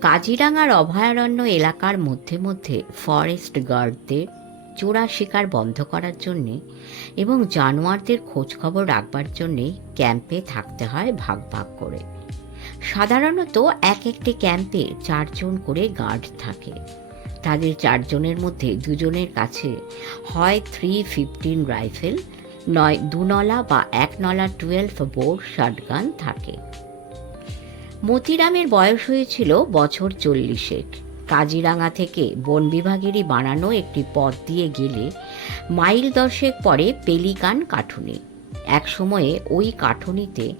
কাজিরাঙার অভয়ারণ্য এলাকার মধ্যে মধ্যে ফরেস্ট গার্ডদের চোরা শিকার বন্ধ করার জন্যে এবং জানোয়ারদের খোঁজখবর রাখবার জন্যে ক্যাম্পে থাকতে হয় ভাগ ভাগ করে। সাধারণত এক একটি ক্যাম্পে চারজন করে গার্ড থাকে। তাদের চারজনের মধ্যে দুজনের কাছে হয় থ্রি ফিফটিন রাইফেল নয় দুনলা বা এক নলা টুয়েলভ বোর শটগান থাকে। মতিরামের বয়স হয়েছিল বছর চল্লিশেক কাজিরাঙা থেকে বন বিভাগেরই বানানো একটি পথ দিয়ে গেলে মাইল দশেক পরে পেলিকান কাঠুনি। এক সময়ে ওই কাঠুনিতে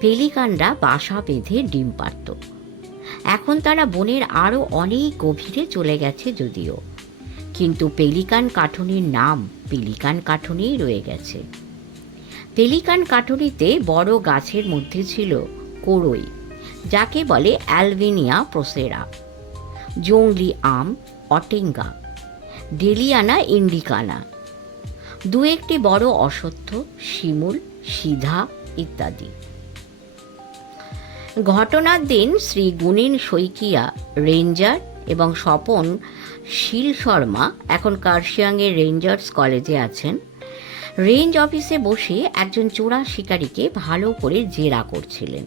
পেলিকানরা বাসা বেঁধে ডিম পারত এখন তারা বনের আরও অনেক গভীরে চলে গেছে যদিও। কিন্তু পেলিকান কাঠুনির নাম পেলিকান কাঠুনিই রয়ে গেছে। পেলিকান কাঠুনিতে বড় গাছের মধ্যে ছিল কোড়ই। যাকে বলে অ্যালভিনিয়া প্রোসেরা, জংলি আম, অটেঙ্গা, ডেলিয়ানা ইন্ডিকানা, দু একটি বড় অসত্য, শিমুল, সিধা ইত্যাদি। ঘটনার দিন শ্রী গুণিন শইকিয়া, রেঞ্জার এবং স্বপন শীল শর্মা, এখন কার্শিয়াংয়ের রেঞ্জার্স কলেজে আছেন, রেঞ্জ অফিসে বসে একজন চোরা শিকারীকে ভালো করে জেরা করছিলেন।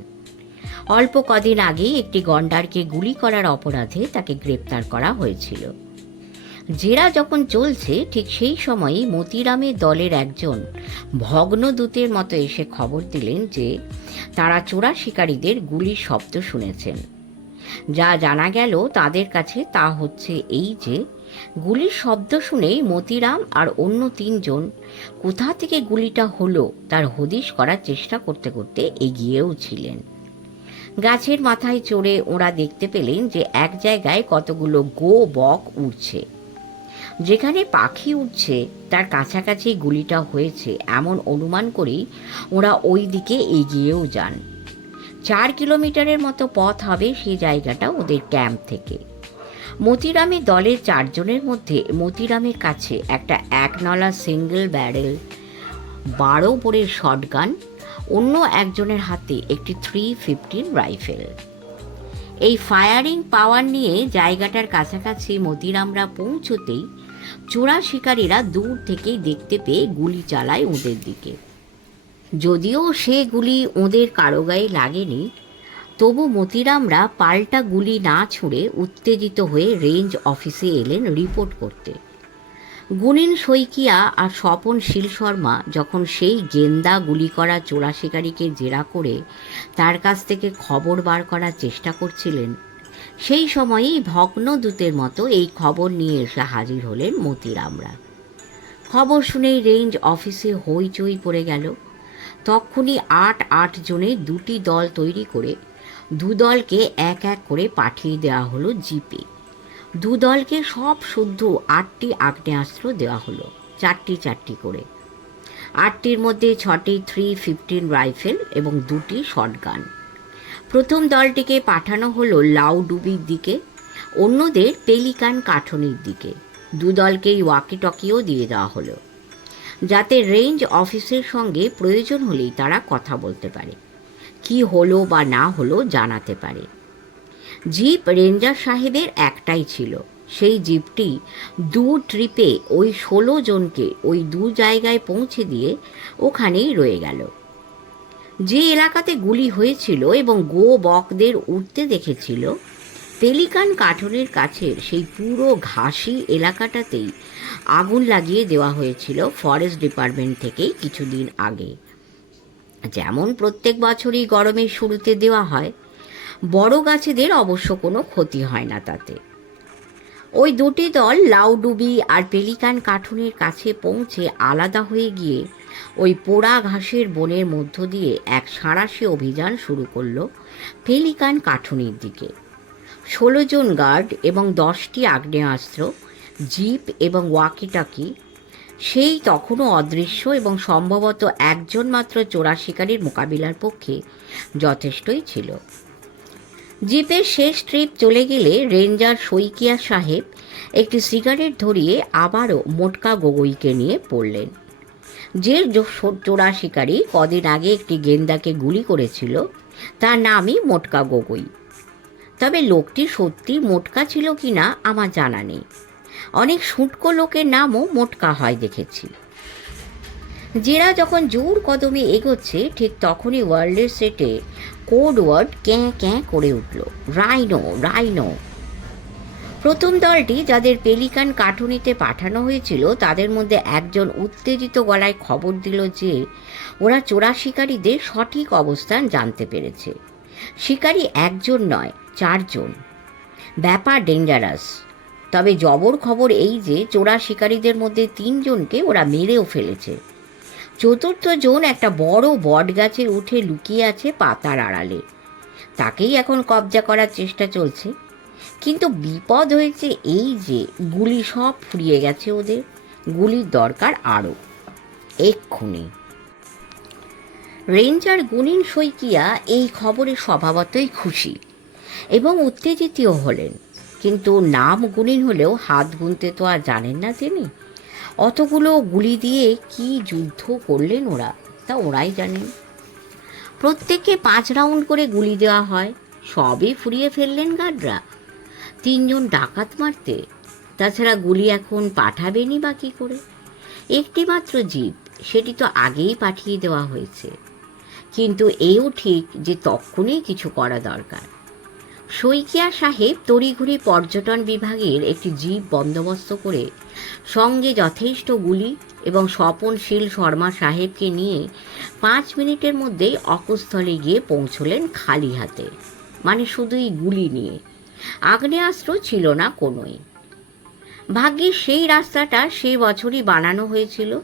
অল্প কদিন আগেই একটি গন্ডারকে গুলি করার অপরাধে তাকে গ্রেপ্তার করা হয়েছিল। জেরা যখন চলছে, ঠিক সেই সময়ই মতিরামের দলের একজন ভগ্নদূতের মতো এসে খবর দিলেন যে, তারা চোরা শিকারীদের গুলির শব্দ শুনেছেন। যা জানা গেল তাদের কাছে তা হচ্ছে এই যে, গুলির শব্দ শুনেই মতিরাম আর অন্য তিনজন কোথা থেকে গুলিটা হলো তার হদিশ করার চেষ্টা করতে করতে এগিয়েও ছিলেন। গাছের মাথায় চড়ে ওরা দেখতে পেলেন যে এক জায়গায় কতগুলো গো বক উড়ছে। যেখানে পাখি উঠছে তার কাছাকাছি গুলিটা হয়েছে এমন অনুমান করেই ওরা ওই দিকে এগিয়েও যান। চার কিলোমিটারের মতো পথ হবে সেই জায়গাটা ওদের ক্যাম্প থেকে। মতিরামে দলের চারজনের মধ্যে মতিরামের কাছে একটা একনলা সিঙ্গেল ব্যারেল, বারো বোরের শটগান অন্য একজনের হাতে একটি থ্রি ফিফটিন রাইফেল। এই ফায়ারিং পাওয়ার নিয়ে জায়গাটার কাছাকাছি মতিরামরা পৌঁছতেই চোরা শিকারীরা দূর থেকেই দেখতে পেয়ে গুলি চালায় ওদের দিকে। যদিও সে গুলি ওদের কারও গায়ে লাগেনি, তবু মতিরামরা পাল্টা গুলি না ছুঁড়ে উত্তেজিত হয়ে রেঞ্জ অফিসে এলেন রিপোর্ট করতে। গুণিন শইকিয়া আর স্বপন শীল শর্মা যখন সেই গেন্দা গুলি করা চোরা শিকারীকে জেরা করে তার কাছ থেকে খবর বার করার চেষ্টা করছিলেন, সেই সময়েই ভগ্নদূতের মতো এই খবর নিয়ে এসে হাজির হলেন মতিরামরা। খবর শুনেই রেঞ্জ অফিসে হইচই পড়ে গেল। তক্ষুনি আট আট জনে দুটি দল তৈরি করে দু দলকে এক এক করে পাঠিয়ে দেওয়া হলো জিপে। দু দলকে সব শুদ্ধ আটটি আগ্নেয়াস্ত্র দেওয়া হলো, চারটি চারটি করে। আটটির মধ্যে ছটি থ্রি ফিফটিন রাইফেল এবং দুটি শটগান প্রথম দলটিকে পাঠানো হলো লাউডুবির দিকে, অন্যদের পেলিকান কাঠনির দিকে। দু দলকেই ওয়াকি টকিও দিয়ে দেওয়া হলো, যাতে রেঞ্জ অফিসের সঙ্গে প্রয়োজন হলেই তারা কথা বলতে পারে, কি হলো বা না হলো জানাতে পারে। জিপ রেঞ্জার সাহেবের একটাই ছিল। সেই জিপটি দু ট্রিপে ওই ষোলো জনকে ওই দু জায়গায় পৌঁছে দিয়ে ওখানেই রয়ে গেল। যে এলাকাতে গুলি হয়েছিল এবং গো বকদের উঠতে দেখেছিল, পেলিকান কাঠনের কাছের সেই পুরো ঘাসি এলাকাটাতেই আগুন লাগিয়ে দেওয়া হয়েছিল ফরেস্ট ডিপার্টমেন্ট থেকেই কিছুদিন আগে। যেমন প্রত্যেক বছরই গরমের শুরুতে দেওয়া হয় বড় গাছেদের অবশ্য কোনো ক্ষতি হয় না তাতে। ওই দুটি দল লাউডুবি আর পেলিকান কাঠুনের কাছে পৌঁছে আলাদা হয়ে গিয়ে ওই পোড়া ঘাসের বনের মধ্য দিয়ে এক সাঁড়াশি অভিযান শুরু করল পেলিকান কাঠুনির দিকে। ষোলো জন গার্ড এবং দশটি আগ্নেয়াস্ত্র, জিপ এবং ওয়াকিটাকি, সেই তখনও অদৃশ্য এবং সম্ভবত একজন মাত্র চোরা শিকারীর মোকাবিলার পক্ষে যথেষ্টই ছিল। জিপের শেষ ট্রিপ চলে গেলে রেঞ্জার সৈকিয়া সাহেব একটি সিগারেট ধরিয়ে আবারও মোটকা গগৈকে নিয়ে পড়লেন। যে চোরা শিকারী কদিন আগে একটি গেন্দাকে গুলি করেছিল। তার নামই মোটকা গগৈ। তবে লোকটি সত্যি মোটকা ছিল কি না আমার জানা নেই। অনেক শুটকো লোকের নামও মোটকা হয় দেখেছি। জেরা যখন জোর কদমে এগোচ্ছে, ঠিক তখনই ওয়ার্ল্ডের সেটে কোড ওয়ার্ড ক্যাঁ ক্যাঁ করে উঠল রাইনো রাইনো প্রথম দলটি যাদের পেলিকান কাঠুনিতে পাঠানো হয়েছিল, তাদের মধ্যে একজন উত্তেজিত গলায় খবর দিল যে, ওরা চোরা শিকারীদের সঠিক অবস্থান জানতে পেরেছে। শিকারী একজন নয়, চারজন। ব্যাপার ডেঞ্জারাস তবে জবর খবর এই যে, চোরা শিকারীদের মধ্যে তিনজনকে ওরা মেরেও ফেলেছে। চতুর্থ জন একটা বড় বট গাছে উঠে লুকিয়ে আছে পাতার আড়ালে। তাকেই এখন কবজা করার চেষ্টা চলছে। কিন্তু বিপদ হয়েছে এই যে, গুলি সব ফুরিয়ে গেছে ওদের। গুলির দরকার আরও। এক্ষুনি। রেঞ্জার গুনিন শইকিয়া এই খবরে স্বভাবতই খুশি এবং উত্তেজিতও হলেন। কিন্তু নাম গুনিন হলেও হাত গুনতে তো আর জানেন না তিনি। অতগুলো গুলি দিয়ে কি যুদ্ধ করলেন ওরা, তা ওরাই জানেন প্রত্যেককে পাঁচ রাউন্ড করে গুলি দেওয়া হয়, সবই ফুরিয়ে ফেললেন গার্ডরা তিনজন ডাকাত মারতে, তাছাড়া গুলি এখন পাঠাবেনই বা কী করে? একটি মাত্র জীব, সেটি তো আগেই পাঠিয়ে দেওয়া হয়েছে। কিন্তু এও ঠিক যে তক্ষুনি কিছু করা দরকার। সৈকিয়া সাহেব তড়িঘড়ি পর্যটন বিভাগের একটি জীব বন্দোবস্ত করে সঙ্গে যথেষ্ট গুলি এবং স্বপনশীল শর্মা সাহেবকে নিয়ে পাঁচ মিনিটের মধ্যেই অকুস্থলে গিয়ে পৌঁছলেন খালি হাতে। মানে শুধুই গুলি নিয়ে। আগ্নেয়াস্ত্র ছিল না কোনোই। ভাগ্যের সেই রাস্তাটা সে বছরই বানানো হয়েছিল,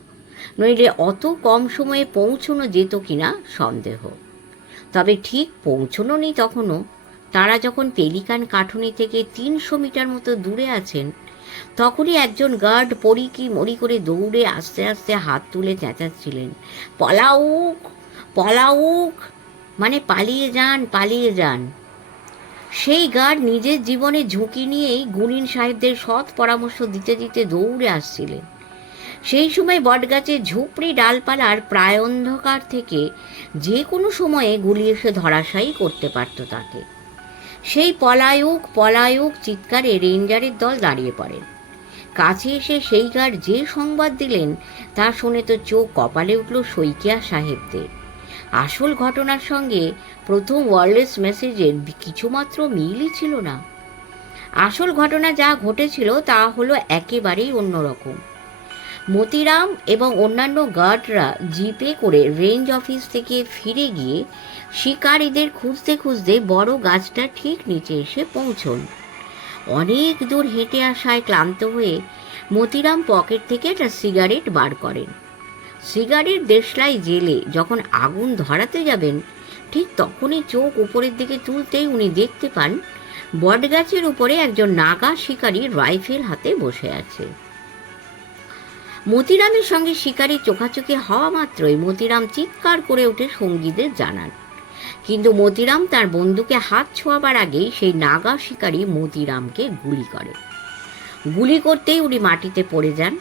নইলে অত কম সময়ে পৌঁছনো যেত কিনা সন্দেহ। তবে ঠিক পৌঁছনো নেই তখনও তারা যখন পেলিকান কাঠুনি থেকে তিনশো মিটার মতো দূরে আছেন, তখনই একজন গার্ড পরিকি মরি করে দৌড়ে আস্তে আস্তে হাত তুলে চেঁচাচ্ছিলেন। পলাউক পলাউক মানে পালিয়ে যান পালিয়ে যান। সেই গার্ড নিজের জীবনে ঝুঁকি নিয়েই গুনিন সাহেবদের সৎ পরামর্শ দিতে দিতে দৌড়ে আসছিলেন। সেই সময় বটগাছের ঝুপড়ি ডালপালার প্রায় অন্ধকার থেকে যে কোনো সময়ে গুলি এসে ধরাশায়ী করতে পারত তাকে। সেই পলায়ক পলায়ক চিৎকারে রেঞ্জারের দল দাঁড়িয়ে পড়েন কাছে এসে সেই গার্ড যে সংবাদ দিলেন, তা শুনে তো চোখ কপালে উঠল সৈকিয়া সাহেবদের। আসল ঘটনার সঙ্গে প্রথম ওয়ারলেস মেসেজের কিছুমাত্র মিলই ছিল না। আসল ঘটনা যা ঘটেছিল তা হলো একেবারেই অন্যরকম। মতিরাম এবং অন্যান্য গার্ডরা জিপে করে রেঞ্জ অফিস থেকে ফিরে গিয়ে শিকারীদের খুঁজতে খুঁজতে বড় গাছটা ঠিক নিচে এসে পৌঁছন অনেক দূর হেঁটে আসায় ক্লান্ত হয়ে মতিরাম পকেট থেকে একটা সিগারেট বার করেন। সিগারেট দেশলাই জেলে যখন আগুন ধরাতে যাবেন, ঠিক তখনই চোখ উপরের দিকে তুলতেই উনি দেখতে পান বটগাছের উপরে একজন নাগা শিকারী রাইফেল হাতে বসে আছে। মতিরামের সঙ্গে শিকারী চোখাচোখি হওয়া মাত্রই মতিরাম চিৎকার করে উঠে সঙ্গীদের জানান। কিন্তু মতিরাম তার বন্ধুকে হাত ছোঁয়াবার আগেই সেই নাগা শিকারী মতিরামকে গুলি করে। গুলি করতেই উনি মাটিতে পড়ে যান।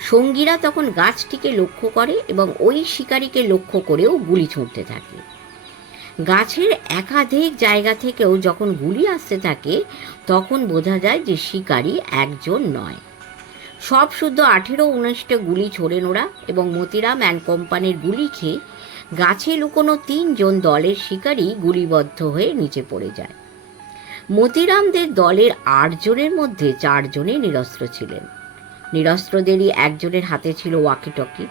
সঙ্গীরা তখন গাছটিকে লক্ষ্য করে এবং ওই শিকারীকে লক্ষ্য করেও গুলি ছুঁড়তে থাকে। গাছের একাধিক জায়গা থেকেও যখন গুলি আসতে থাকে, তখন বোঝা যায় যে শিকারী একজন নয়। সব শুদ্ধ আঠেরো উনিশটা গুলি ছোড়েন ওরা এবং মতিরাম অ্যান্ড কোম্পানির গুলি খেয়ে গাছে লুকোনো তিনজন দলের শিকারী গুলিবদ্ধ হয়ে নিচে পড়ে যায়। মতিরামদের দলের আটজনের মধ্যে চারজনই নিরস্ত্র ছিলেন। নিরস্ত্রদেরই একজনের হাতে ছিল ওয়াকিটকি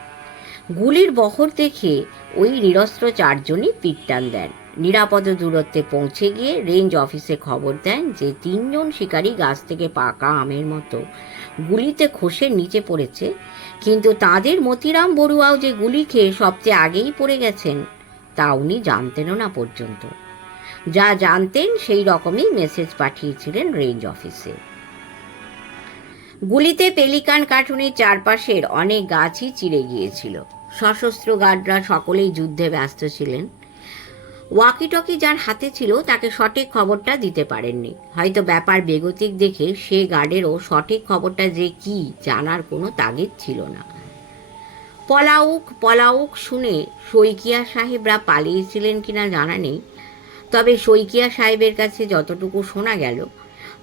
গুলির বহর দেখে ওই নিরস্ত্র চারজনই পিটটান দেন। নিরাপদ দূরত্বে পৌঁছে গিয়ে রেঞ্জ অফিসে খবর দেন যে তিনজন শিকারী গাছ থেকে পাকা আমের মতো গুলিতে খসে নিচে পড়েছে। কিন্তু তাদের মতিরাম বড়ুয়াও যে গুলি খেয়ে সবচেয়ে আগেই পড়ে গেছেন, তা উনি জানতেনও না পর্যন্ত। যা জানতেন সেই রকমই মেসেজ পাঠিয়েছিলেন রেঞ্জ অফিসে গুলিতে পেলিকান কার্টুনের চারপাশের অনেক গাছই চিড়ে গিয়েছিল। সশস্ত্র গার্ডরা সকলেই যুদ্ধে ব্যস্ত ছিলেন। ওয়াকিটকি যার হাতে ছিল তাকে সঠিক খবরটা দিতে পারেননি। হয়তো ব্যাপার বেগতিক দেখে সে গার্ডেরও সঠিক খবরটা যে কি জানার কোনো তাগিদ ছিল না। পলাউক পলাউক শুনে সৈকিয়া সাহেবরা পালিয়েছিলেন কিনা জানা নেই, তবে শইকিয়া সাহেবের কাছে যতটুকু শোনা গেল,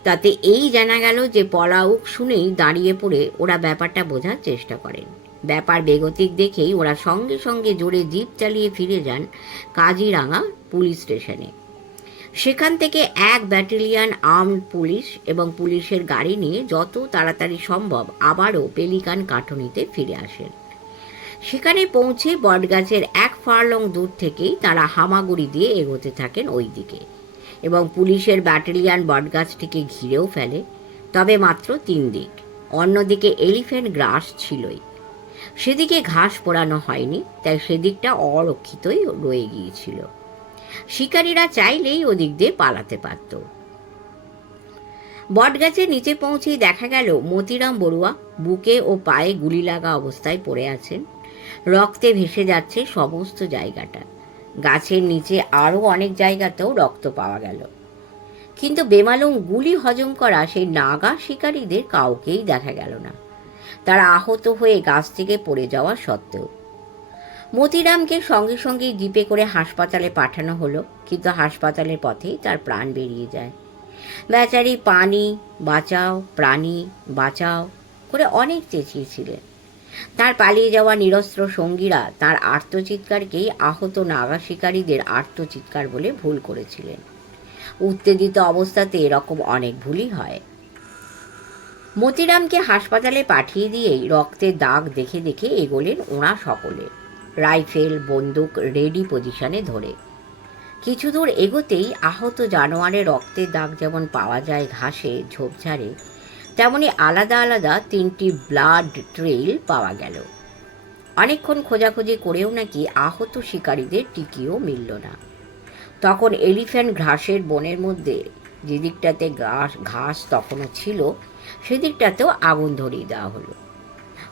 তাতে এই জানা গেল যে পলাউক শুনেই দাঁড়িয়ে পড়ে ওরা ব্যাপারটা বোঝার চেষ্টা করেন। ব্যাপার বেগতিক দেখেই ওরা সঙ্গে সঙ্গে জোরে জিপ চালিয়ে ফিরে যান কাজিরাঙা পুলিশ স্টেশনে। সেখান থেকে এক ব্যাটালিয়ান আর্মড পুলিশ এবং পুলিশের গাড়ি নিয়ে যত তাড়াতাড়ি সম্ভব আবারও পেলিকান কাঠনিতে ফিরে আসেন। সেখানে পৌঁছে বটগাছের এক ফারলং দূর থেকেই তারা হামাগুড়ি দিয়ে এগোতে থাকেন ওই দিকে এবং পুলিশের ব্যাটালিয়ান বটগাছটিকে ঘিরেও ফেলে, তবে মাত্র তিন দিক। অন্যদিকে এলিফ্যান্ট গ্রাস ছিলই। সেদিকে ঘাস পোড়ানো হয়নি, তাই সেদিকটা অরক্ষিতই রয়ে গিয়েছিল। শিকারীরা চাইলেই ওদিক দিয়ে পালাতে পারত। বটগাছের নিচে পৌঁছেই দেখা গেল মতিরাম বড়ুয়া বুকে ও পায়ে গুলি লাগা অবস্থায় পড়ে আছেন। রক্তে ভেসে যাচ্ছে সমস্ত জায়গাটা। গাছের নিচে আরও অনেক জায়গাতেও রক্ত পাওয়া গেল। কিন্তু বেমালুম গুলি হজম করা সেই নাগা শিকারীদের কাউকেই দেখা গেল না। তারা আহত হয়ে গাছ থেকে পড়ে যাওয়া সত্ত্বেও। মতিরামকে সঙ্গে সঙ্গে জিপে করে হাসপাতালে পাঠানো হলো, কিন্তু হাসপাতালের পথেই তার প্রাণ বেরিয়ে যায়। বেচারি পানি, বাঁচাও, প্রাণী বাঁচাও করে অনেক চেঁচিয়েছিলেন। তার পালিয়ে যাওয়া নিরস্ত্র সঙ্গীরা তার আর্তচিৎকারকেই আহত নাগা শিকারীদের আর্তচিৎকার বলে ভুল করেছিলেন। উত্তেজিত অবস্থাতে এরকম অনেক ভুলই হয়। মতিরামকে হাসপাতালে পাঠিয়ে দিয়েই রক্তের দাগ দেখে দেখে এগোলেন ওরা সকলে। রাইফেল, বন্দুক রেডি পজিশনে ধরে। কিছু দূর এগোতেই আহত জানোয়ারের রক্তের দাগ যেমন পাওয়া যায় ঘাসে, ঝোপঝাড়ে, তেমনি আলাদা আলাদা তিনটি ব্লাড ট্রেইল পাওয়া গেল। অনেকক্ষণ খোঁজাখুঁজি করেও নাকি আহত শিকারীদের টিকিও মিলল না। তখন এলিফ্যান্ট ঘাসের বনের মধ্যে, যেদিকটাতে ঘাস ঘাস তখনও ছিল সেদিকটাতেও আগুন ধরিয়ে দেওয়া হলো।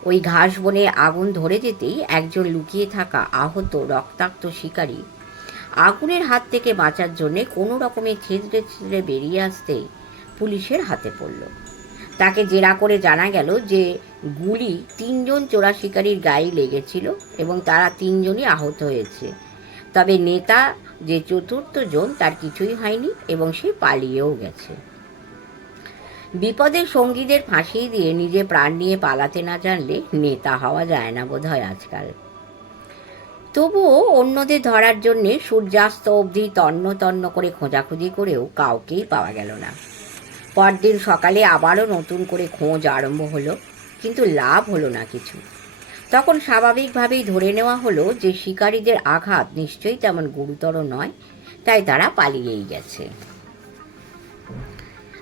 ওই ঘাস বনে আগুন ধরে যেতেই একজন লুকিয়ে থাকা আহত রক্তাক্ত শিকারী আগুনের হাত থেকে বাঁচার জন্যে কোনো রকমে ছিঁচড়ে ছিঁচড়ে বেরিয়ে আসতে পুলিশের হাতে পড়ল। তাকে জেরা করে জানা গেল যে গুলি তিনজন চোরা শিকারীর গায়ে লেগেছিল এবং তারা তিনজনই আহত হয়েছে। তবে নেতা যে চতুর্থ জন তার কিছুই হয়নি এবং সে পালিয়েও গেছে। বিপদের সঙ্গীদের ফাঁসিয়ে দিয়ে নিজে প্রাণ নিয়ে পালাতে না জানলে নেতা হওয়া যায় না বোধ হয় আজকাল। তবুও অন্যদের ধরার জন্যে সূর্যাস্ত অবধি তন্ন তন্ন করে খোঁজাখুঁজি করেও কাউকেই পাওয়া গেল না। পরদিন সকালে আবারও নতুন করে খোঁজ আরম্ভ হলো, কিন্তু লাভ হলো না কিছু। তখন স্বাভাবিকভাবেই ধরে নেওয়া হলো যে শিকারীদের আঘাত নিশ্চয়ই তেমন গুরুতর নয়, তাই তারা পালিয়েই গেছে।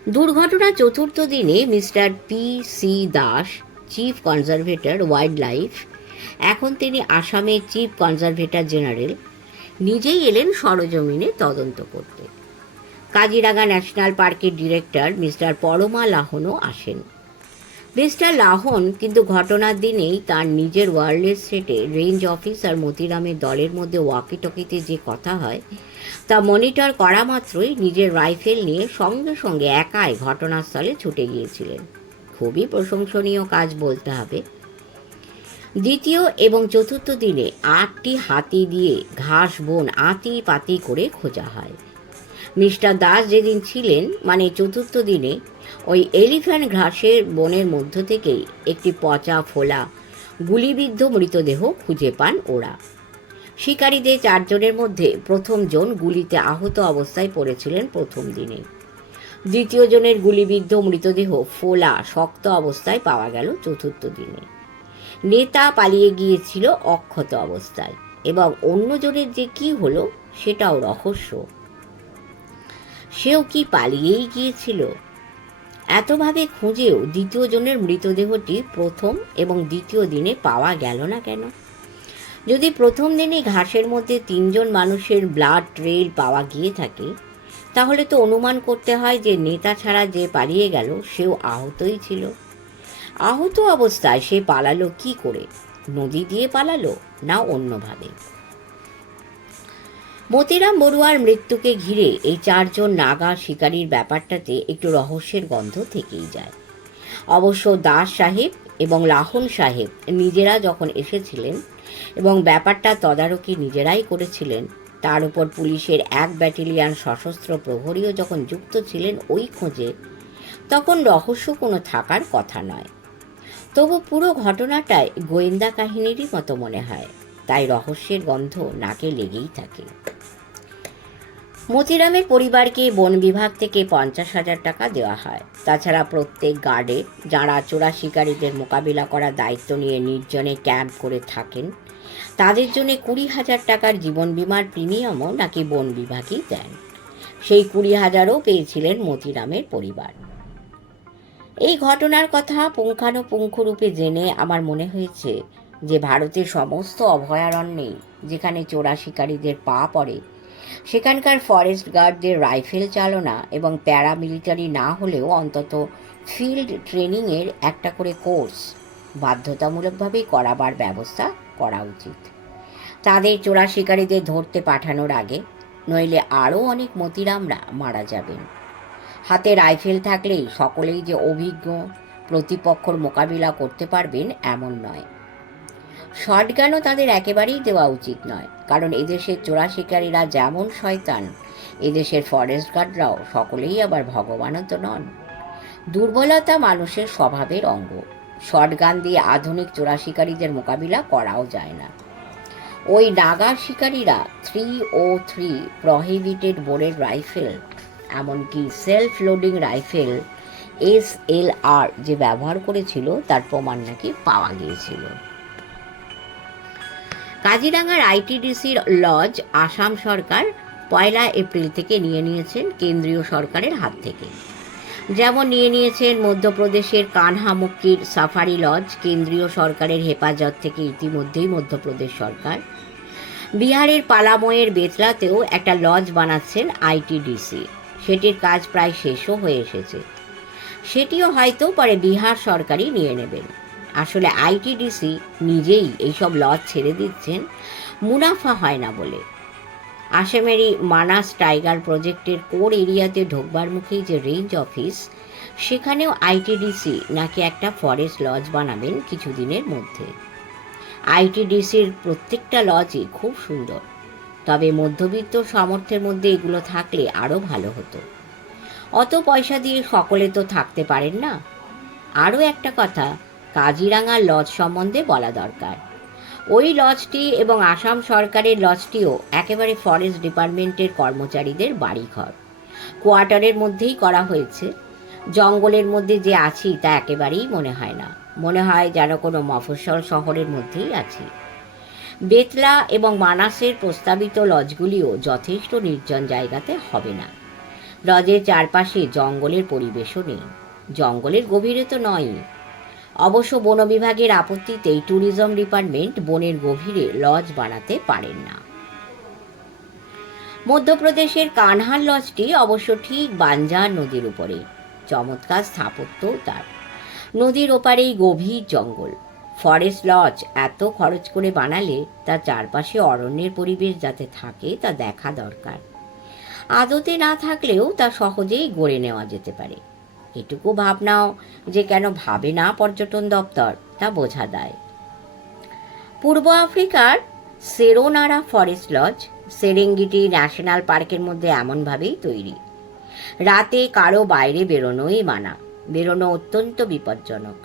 দুর্ঘটনা চতুর্থ দিনে mister P C Das, chief conservator wildlife এখন তিনি আসামের চিফ কনজারভেটর জেনারেল, নিজেই এলেন সরজমিনে তদন্ত করতে। কাজিরাঙ্গা ন্যাশনাল পার্কের ডিরেক্টর মিস্টার পরমা লাহনও আসেন। মিস্টার লাহন কিন্তু ঘটনার দিনেই তার নিজের ওয়ারলেস সেটে রেঞ্জ অফিসার মতিরামের দলের মধ্যে ওয়াকিটকিতে যে কথা হয়, তা মনিটর করা মাত্রই নিজের রাইফেল নিয়ে সঙ্গে সঙ্গে একাই ঘটনাস্থলে ছুটে গিয়েছিলেন। খুবই প্রশংসনীয় কাজ বলতে হবে। দ্বিতীয় এবং চতুর্থ দিনে আটটি হাতি দিয়ে ঘাস, বন আতি পাতি করে খোঁজা হয়। মিস্টার দাস যেদিন ছিলেন মানে চতুর্থ দিনে ওই এলিফ্যান্ট ঘাসের বনের মধ্য থেকেই একটি পচা ফোলা গুলিবিদ্ধ মৃতদেহ খুঁজে পান ওরা। শিকারীদের চারজনের মধ্যে প্রথম জন গুলিতে আহত অবস্থায় পড়েছিলেন প্রথম দিনে। দ্বিতীয় জনের গুলিবিদ্ধ মৃতদেহ ফোলা, শক্ত অবস্থায় পাওয়া গেল চতুর্থ দিনে। নেতা পালিয়ে গিয়েছিল অক্ষত অবস্থায় এবং অন্যজনের যে কি হলো সেটাও রহস্য। সেও কি পালিয়েই গিয়েছিল? এতভাবে খুঁজেও দ্বিতীয় জনের মৃতদেহটি প্রথম এবং দ্বিতীয় দিনে পাওয়া গেল না কেন? যদি প্রথম দিনে ঘাসের মধ্যে তিনজন মানুষের ব্লাড ট্রেল পাওয়া গিয়ে থাকে, তাহলে তো অনুমান করতে হয় যে নেতা ছাড়া যে পালিয়ে গেল, সেও আহতই ছিল। আহত অবস্থায় সে পালালো কি করে? নদী দিয়ে পালালো না অন্যভাবে? মতিরাম বড়ুয়ার মৃত্যুকে ঘিরে এই চারজন নাগা শিকারীর ব্যাপারটাতে একটু রহস্যের গন্ধ থেকেই যায়। অবশ্য দাস সাহেব এবং লাহন সাহেব নিজেরা যখন এসেছিলেন এবং ব্যাপারটা তদারকি নিজেরাই করেছিলেন, তার উপর পুলিশের এক ব্যাটালিয়ান সশস্ত্র প্রহরীও যখন যুক্ত ছিলেন ওই খোঁজে, তখন রহস্য কোনো থাকার কথা নয়। তবু পুরো ঘটনাটাই গোয়েন্দা কাহিনীরই মতো মনে হয়, তাই রহস্যের গন্ধ নাকে লেগেই থাকে। মতিরামের পরিবারকে বন বিভাগ থেকে পঞ্চাশ হাজার টাকা দেওয়া হয়। তাছাড়া প্রত্যেক গার্ডে যারা চোরা শিকারীদের মোকাবিলা করার দায়িত্ব নিয়ে নির্জনে ক্যাম্প করে থাকেন, তাদের জন্য কুড়ি হাজার টাকার জীবন বিমার প্রিমিয়ামও নাকি বন বিভাগই দেন। সেই কুড়ি হাজারও পেয়েছিলেন মতিরামের পরিবার। এই ঘটনার কথা পুঙ্খানুপুঙ্খরূপে জেনে আমার মনে হয়েছে যে ভারতের সমস্ত অভয়ারণ্যেই যেখানে চোরা শিকারীদের পা পড়ে সেখানকার ফরেস্ট গার্ডদের রাইফেল চালনা এবং প্যারামিলিটারি না হলেও অন্তত ফিল্ড ট্রেনিংয়ের একটা করে কোর্স বাধ্যতামূলকভাবেই করাবার ব্যবস্থা করা উচিত। তাদের চোরা শিকারীদের ধরতে পাঠানোর আগে নইলে আরও অনেক মতিরামরা মারা যাবেন। হাতে রাইফেল থাকলেই সকলেই যে অভিজ্ঞ প্রতিপক্ষর মোকাবিলা করতে পারবেন এমন নয়। শটগানও তাদের একেবারেই দেওয়া উচিত নয়, কারণ এদেশের চোরা শিকারীরা যেমন শয়তান, এদেশের ফরেস্ট গার্ডরাও সকলেই আবার ভগবানও তো নন। দুর্বলতা মানুষের স্বভাবের অঙ্গ। শটগান দিয়ে আধুনিক চোরা শিকারীদের মোকাবিলা করাও যায় না। ওই নাগা শিকারীরা থ্রি ও থ্রি প্রহিবিটেড বোর্ডের রাইফেল এমনকি self loading rifle S L R যে ব্যবহার করেছিল, তার প্রমাণ নাকি পাওয়া গিয়েছিল। কাজিরাঙ্গার আইটিডিসির লজ আসাম সরকার পয়লা এপ্রিল থেকে নিয়ে নিয়েছেন কেন্দ্রীয় সরকারের হাত থেকে। যেমন নিয়ে নিয়েছেন মধ্যপ্রদেশের কানহামুক্কির সাফারি লজ, কেন্দ্রীয় সরকারের হেফাজত থেকে ইতিমধ্যেই মধ্যপ্রদেশ সরকার। বিহারের পালাময়ের বেতলাতেও একটা লজ বানাচ্ছেন আইটিডিসি। সেটির কাজ প্রায় শেষও হয়ে এসেছে। সেটিও হয়তো পরে বিহার সরকারই নিয়ে নেবেন। আসলে আইটিডিসি নিজেই এইসব লজ ছেড়ে দিচ্ছেন, মুনাফা হয় না বলে। আসামেরই মানাস টাইগার প্রজেক্টের কোর এরিয়াতে ঢোকবার মুখেই যে রেঞ্জ অফিস, সেখানেও আইটিডিসি নাকি একটা ফরেস্ট লজ বানাবেন কিছুদিনের মধ্যে। আইটিডিসির প্রত্যেকটা লজই খুব সুন্দর, তবে মধ্যবিত্ত সামর্থ্যের মধ্যে এগুলো থাকলে আরও ভালো হতো। অত পয়সা দিয়ে সকলে তো থাকতে পারেন না। আরও একটা কথা কাজিরাঙ্গা লজ সম্বন্ধে বলা দরকার। ওই লজটি এবং আসাম সরকারের লজটিও একেবারে ফরেস্ট ডিপার্টমেন্টের কর্মচারীদের বাড়িঘর। কোয়ার্টারের মধ্যেই করা হয়েছে। জঙ্গলের মধ্যে যে আছি তা একেবারেই মনে হয় না। মনে হয় যেন কোনো মফস্বল শহরের মধ্যেই আছি। বেতলা এবং মানাসের প্রস্তাবিত লজগুলিও যথেষ্ট নির্জন জায়গাতে হবে না। লজের চারপাশে জঙ্গলের পরিবেশও নেই। জঙ্গলের গভীরে তো নয়ই। অবশ্য বন বিভাগের আপত্তিতেই ট্যুরিজম ডিপার্টমেন্ট বনের গভীরে লজ বানাতে পারেন না। মধ্যপ্রদেশের কানহার লজটি অবশ্য ঠিক বাঞ্জার নদীর উপরে। চমৎকার স্থাপত্যও তার। নদীর ওপারেই গভীর জঙ্গল। ফরেস্ট লজ এত খরচ করে বানালে তার চারপাশে অরণ্যের পরিবেশ যাতে থাকে তা দেখা দরকার। আদতে না থাকলেও তা সহজেই গড়ে নেওয়া যেতে পারে। এটুকু ভাবনাও যে কেন ভাবে না পর্যটন দপ্তর, তা বোঝা দেয় পূর্ব আফ্রিকার Seronera forest lodge, Serengeti national পার্কের মধ্যে এমনভাবেই তৈরি। রাতে কারও বাইরে বেরোনোই মানা, বেরোনো অত্যন্ত বিপজ্জনক।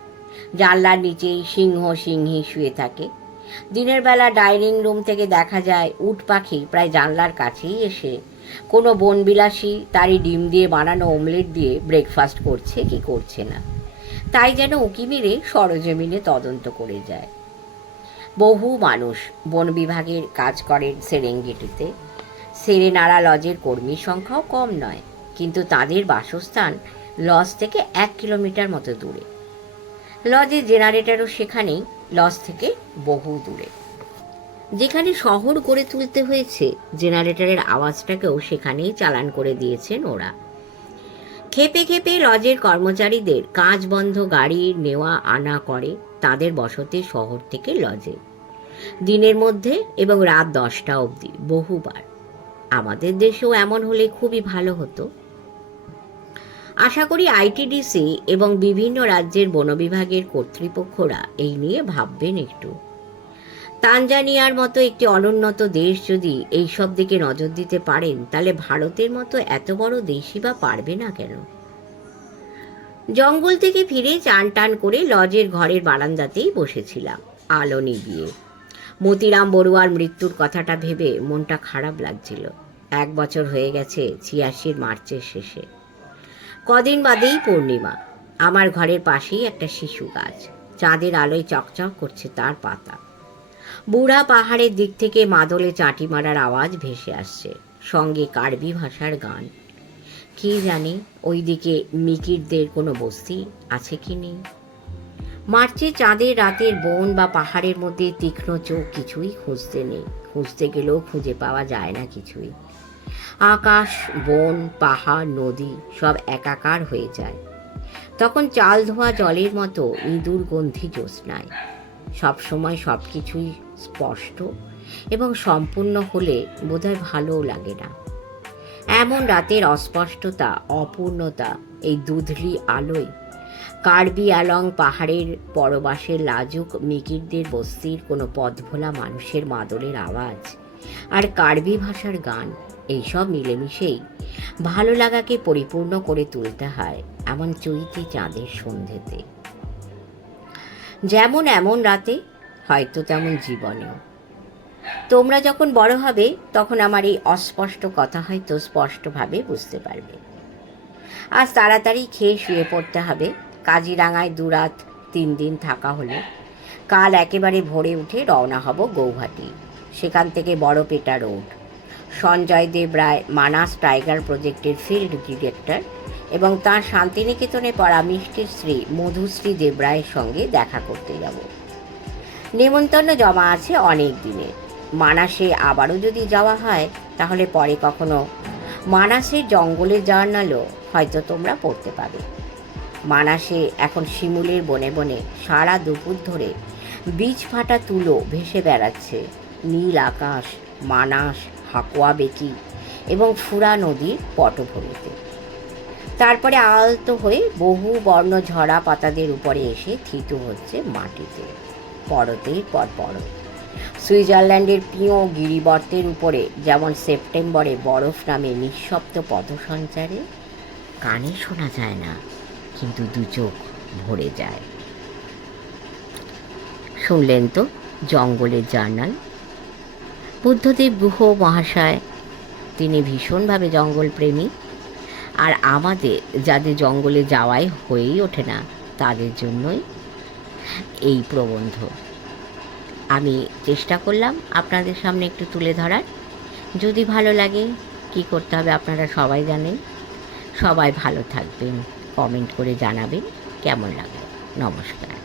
জানলার নিচেই সিংহ সিংহী শুয়ে থাকে। দিনের বেলা ডাইনিং রুম থেকে দেখা যায়, উট পাখি প্রায় জানলার কাছেই এসে কোনো বনবিলাসী তারই ডিম দিয়ে বানানো অমলেট দিয়ে ব্রেকফাস্ট করছে কি করছে না? তাই যেন উকি মেরে সরজমিনে তদন্ত করে যায়। বহু মানুষ বন বিভাগের কাজ করেন সেরেঙ্গেটিতে। সেরেনারা লজের কর্মীর সংখ্যাও কম নয়, কিন্তু তাদের বাসস্থান লজ থেকে এক কিলোমিটার মতো দূরে। লজের জেনারেটরও সেখানেই, লজ থেকে বহু দূরে। যেখানে শহর গড়ে তুলতে হয়েছে, জেনারেটরের আওয়াজটাকেও সেখানেই চালান করে দিয়েছেন ওরা। খেপে খেপে লজের কর্মচারীদের কাজ বন্ধ গাড়ি নেওয়া আনা করে তাদের বসতে শহর থেকে লজে। দিনের মধ্যে এবং রাত দশটা অবধি, বহুবার। আমাদের দেশেও এমন হলে খুবই ভালো হতো। আশা করি আইটিডিসি এবং বিভিন্ন রাজ্যের বন বিভাগের কর্তৃপক্ষরা এই নিয়ে ভাববেন একটু। তানজানিয়ার মতো একটি অনুন্নত দেশ যদি এইসব দিকে নজর দিতে পারেন, তাহলে ভারতের মতো এত বড় দেশই বা পারবে না কেন? জঙ্গল থেকে ফিরে চান টান করে লজের ঘরের বারান্দাতেই বসেছিলাম, আলো নিবিয়ে মতিরাম বড়ুয়ার মৃত্যুর কথাটা ভেবে মনটা খারাপ লাগছিল। এক বছর হয়ে গেছে ছিয়াশির মার্চের শেষে। কদিন বাদেই পূর্ণিমা। আমার ঘরের পাশেই একটা শিশু গাছ। চাঁদের আলোয় চকচক করছে তার পাতা। বুড়া পাহাড়ের দিক থেকে মাদলে চাটি মারার আওয়াজ ভেসে আসছে। সঙ্গে কার্বি ভাষার গান। কি জানি, ওইদিকে মিকিরদের কোনো বস্তি আছে কি নেই? মার্চে চাঁদের রাতের বন বা পাহাড়ের মধ্যে তীক্ষ্ণ চোখ কিছুই খুঁজতে নেই। খুঁজতে গেলেও খুঁজে পাওয়া যায় না কিছুই। আকাশ, বন, পাহাড়, নদী সব একাকার হয়ে যায়। তখন চাল ধোয়া জলের মতো ইঁদুর গন্ধি জ্যোৎস্নায়। সবসময় সব কিছুই স্পষ্ট এবং সম্পূর্ণ হলে বোধহয় ভালোও লাগে না। এমন রাতের অস্পষ্টতা, অপূর্ণতা, এই দুধলি আলোয় কার্বি আলং পাহাড়ের পরবাসের লাজুক মিকিরদের বস্তির কোনো পথভোলা মানুষের মাদলের আওয়াজ আর কার্বি ভাষার গান এইসব মিলেমিশেই ভালো লাগাকে পরিপূর্ণ করে তুলতে হয় এমন চৈতি চাঁদের সন্ধেতে যেমন এমন রাতে, হয়তো তেমন জীবনেও। তোমরা যখন বড় হবে, তখন আমার এই অস্পষ্ট কথা হয়তো স্পষ্টভাবে বুঝতে পারবে। আজ তাড়াতাড়ি খেয়ে শুয়ে পড়তে হবে। কাজিরাঙায় দুরাত তিন দিন থাকা হলো। কাল একেবারে ভোরে উঠে রওনা হব গৌহাটি, সেখান থেকে Barpeta road. Sanjay Deb Roy, Manas tiger প্রজেক্টের ফিল্ড ডিরেক্টর এবং তাঁর শান্তিনিকেতনে পড়া মিষ্টির শ্রী মধুশ্রী দেবরায়ের সঙ্গে দেখা করতে যাব। নেমন্তন্ন জমা আছে অনেক দিনের মানাসে আবারও যদি যাওয়া হয়, তাহলে পরে কখনো। মানাসের জঙ্গলের জার্নালও হয়তো তোমরা পড়তে পাবে। মানাসে এখন শিমুলের বনে বনে সারা দুপুর ধরে বীজ ফাটা তুলো ভেসে বেড়াচ্ছে। নীল আকাশ, মানাস, হাকুয়া বেকি এবং ফুরা নদীর পটভূমিতে। তারপরে আলতো হয়ে বহু বর্ণ ঝরা পাতাদের উপরে এসে থিতু হচ্ছে মাটিতে পরতের পর পরত সুইজারল্যান্ডের পিও গিরিবর্তের উপরে যেমন সেপ্টেম্বরে বরফ নামে নিঃশব্দ পথসঞ্চারে, কানে শোনা যায় না, কিন্তু দু চোখ ভরে যায়। শুনলেন তো জঙ্গলের জার্নাল? বুদ্ধদেব গুহ মহাশয়, তিনি ভীষণভাবে জঙ্গল প্রেমী আর আমাদের যাদের জঙ্গলে যাওয়াই হয়েই ওঠে না, তাদের জন্যই এই প্রবন্ধ। আমি চেষ্টা করলাম আপনাদের সামনে একটু তুলে ধরার। যদি ভালো লাগে, কি করতে হবে আপনারা সবাই জানেন। সবাই ভালো থাকবেন, কমেন্ট করে জানাবেন, কেমন লাগল? নমস্কার।